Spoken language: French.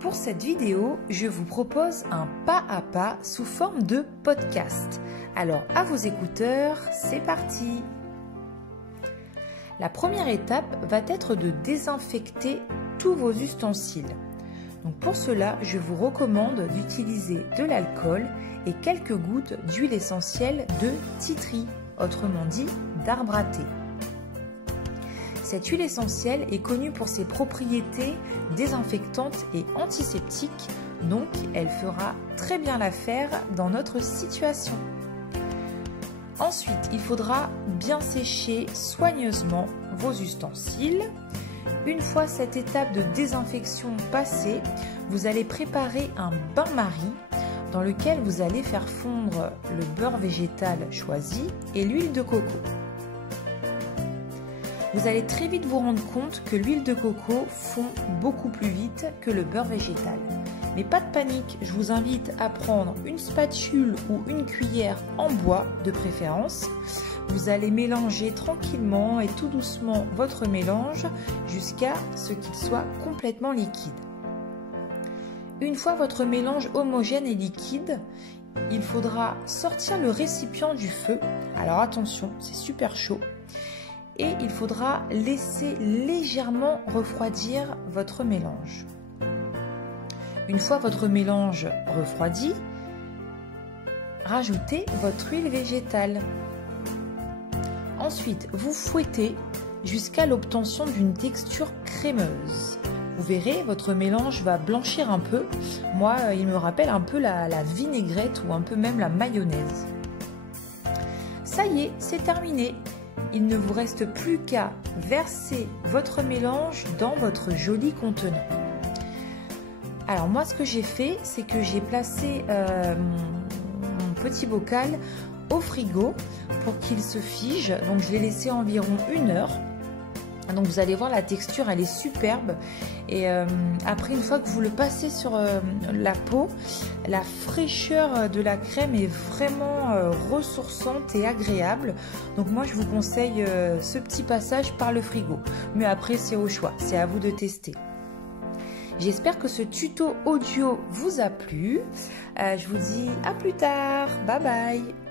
Pour cette vidéo, je vous propose un pas à pas sous forme de podcast. Alors à vos écouteurs, c'est parti! La première étape va être de désinfecter tous vos ustensiles. Donc pour cela, je vous recommande d'utiliser de l'alcool et quelques gouttes d'huile essentielle de tea tree, autrement dit d'arbre à thé. Cette huile essentielle est connue pour ses propriétés désinfectantes et antiseptiques, donc elle fera très bien l'affaire dans notre situation. Ensuite, il faudra bien sécher soigneusement vos ustensiles. Une fois cette étape de désinfection passée, vous allez préparer un bain-marie dans lequel vous allez faire fondre le beurre végétal choisi et l'huile de coco. Vous allez très vite vous rendre compte que l'huile de coco fond beaucoup plus vite que le beurre végétal. Mais pas de panique, je vous invite à prendre une spatule ou une cuillère en bois de préférence. Vous allez mélanger tranquillement et tout doucement votre mélange jusqu'à ce qu'il soit complètement liquide. Une fois votre mélange homogène et liquide, il faudra sortir le récipient du feu. Alors attention, c'est super chaud. Et il faudra laisser légèrement refroidir votre mélange. Une fois votre mélange refroidi, rajoutez votre huile végétale. Ensuite, vous fouettez jusqu'à l'obtention d'une texture crémeuse. Vous verrez, votre mélange va blanchir un peu. Moi, il me rappelle un peu la vinaigrette ou un peu même la mayonnaise. Ça y est, c'est terminé. Il ne vous reste plus qu'à verser votre mélange dans votre joli contenant. Alors moi, ce que j'ai fait, c'est que j'ai placé mon petit bocal au frigo pour qu'il se fige. Donc je l'ai laissé environ 1 heure. Donc vous allez voir, la texture elle est superbe et après une fois que vous le passez sur la peau, la fraîcheur de la crème est vraiment ressourçante et agréable. Donc moi je vous conseille ce petit passage par le frigo, mais après c'est au choix, c'est à vous de tester. J'espère que ce tuto audio vous a plu. Je vous dis à plus tard, bye bye.